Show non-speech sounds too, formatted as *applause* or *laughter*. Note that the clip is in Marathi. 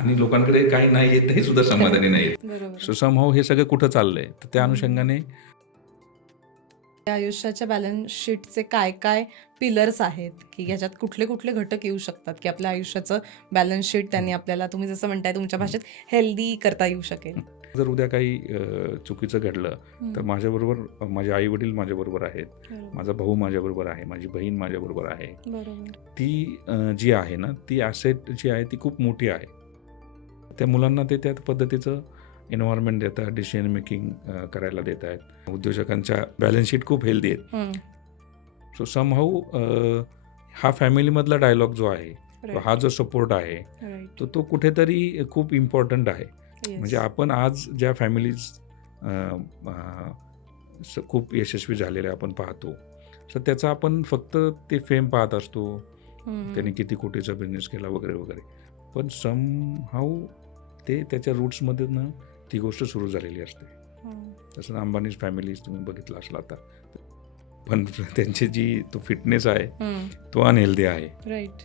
आणि लोकांकडे काही नाही येत हे सुद्धा समाधानी नाही आहेत *laughs* बरोबर. सो समहाऊ हे सगळं कुठं चाललंय? तर त्या अनुषंगाने? या आयुष्याच्या बॅलन्स शीटचे काय काय पिलर्स आहेत की ह्याच्यात कुठले कुठले घटक येऊ शकतात की आपल्या आयुष्याचं बॅलन्स शीट त्यांनी आपल्याला तुम्ही जसं म्हणताय तुमच्या भाषेत हेल्दी करता येऊ शकेल. जर उद्या काही चुकीचं घडलं तर माझ्याबरोबर माझे आई वडील माझ्याबरोबर आहेत. माझा भाऊ माझ्याबरोबर आहे माझी बहीण माझ्याबरोबर आहे. ती जी आहे ना ती ॲसेट जी आहे ती खूप मोठी आहे. त्या मुलांना ते त्या पद्धतीचं एन्व्हायरमेंट देतात डिसिजन मेकिंग करायला देत आहेत उद्योजकांच्या बॅलन्स शीट खूप हेल्दी आहेत. सो समहाऊ हा फॅमिलीमधला डायलॉग जो आहे. हा जो सपोर्ट आहे. तो तो कुठेतरी खूप इम्पॉर्टंट आहे. म्हणजे आपण आज ज्या फॅमिलीज खूप यशस्वी झालेल्या आपण पाहतो तर त्याचा आपण फक्त ते फेम पाहत असतो. त्याने किती कोटीचा बिझनेस केला वगैरे वगैरे पण सम हाऊ ते त्याच्या रूट्समधून ती गोष्ट सुरू झालेली असते हम्म. तसं अंबानीज फॅमिलीज तुम्ही बघितलं असला आता पण त्यांची जी तो फिटनेस आहे. तो अनहेल्दी आहे राईट